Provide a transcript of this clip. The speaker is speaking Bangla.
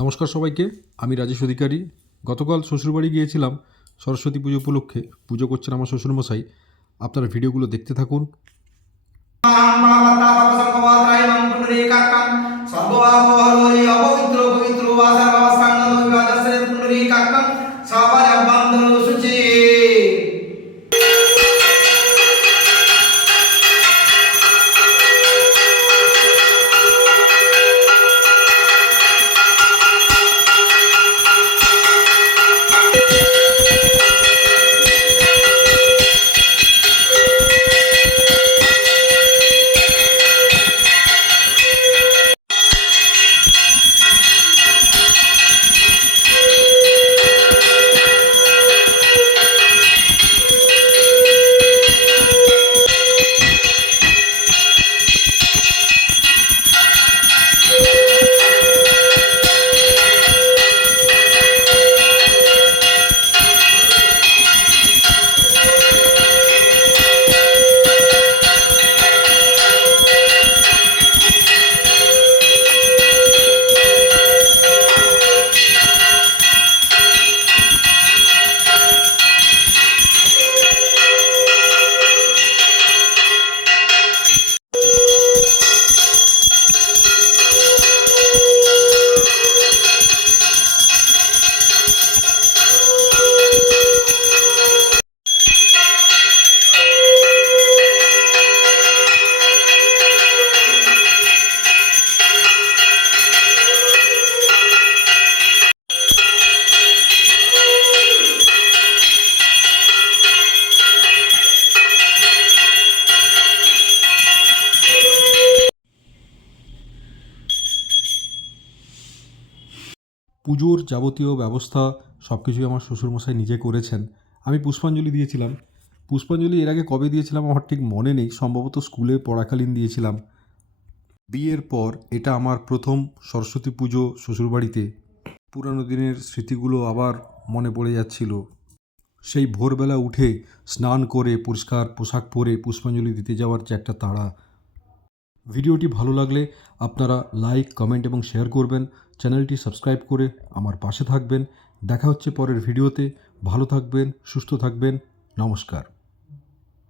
নমস্কার সবাইকে, আমি রাজেশ অধিকারী। গতকাল শ্বশুরবাড়ি গিয়েছিলাম সরস্বতী পুজো উপলক্ষে। পুজো করছেন আমার শ্বশুরমশাই। আপনারা ভিডিওগুলো দেখতে থাকুন। পুজোর যাবতীয় ব্যবস্থা সব কিছুই আমার শ্বশুরমশাই নিজে করেছেন। আমি পুষ্পাঞ্জলি দিয়েছিলাম। পুষ্পাঞ্জলি এর আগে কবে দিয়েছিলাম আমার ঠিক মনে নেই, সম্ভবত স্কুলে পড়াকালীন দিয়েছিলাম। বিয়ের পর এটা আমার প্রথম সরস্বতী পুজো শ্বশুরবাড়িতে। পুরানো দিনের স্মৃতিগুলো আবার মনে পড়ে যাচ্ছিল। সেই ভোরবেলা উঠে স্নান করে পরিষ্কার পোশাক পরে পুষ্পাঞ্জলি দিতে যাওয়ার যে একটা তাড়া। ভিডিওটি ভালো লাগলে আপনারা লাইক, কমেন্ট এবং শেয়ার করবেন। চ্যানেলটি সাবস্ক্রাইব করে আমার পাশে থাকবেন। দেখা হচ্ছে পরের ভিডিওতে। ভালো থাকবেন, সুস্থ থাকবেন। নমস্কার।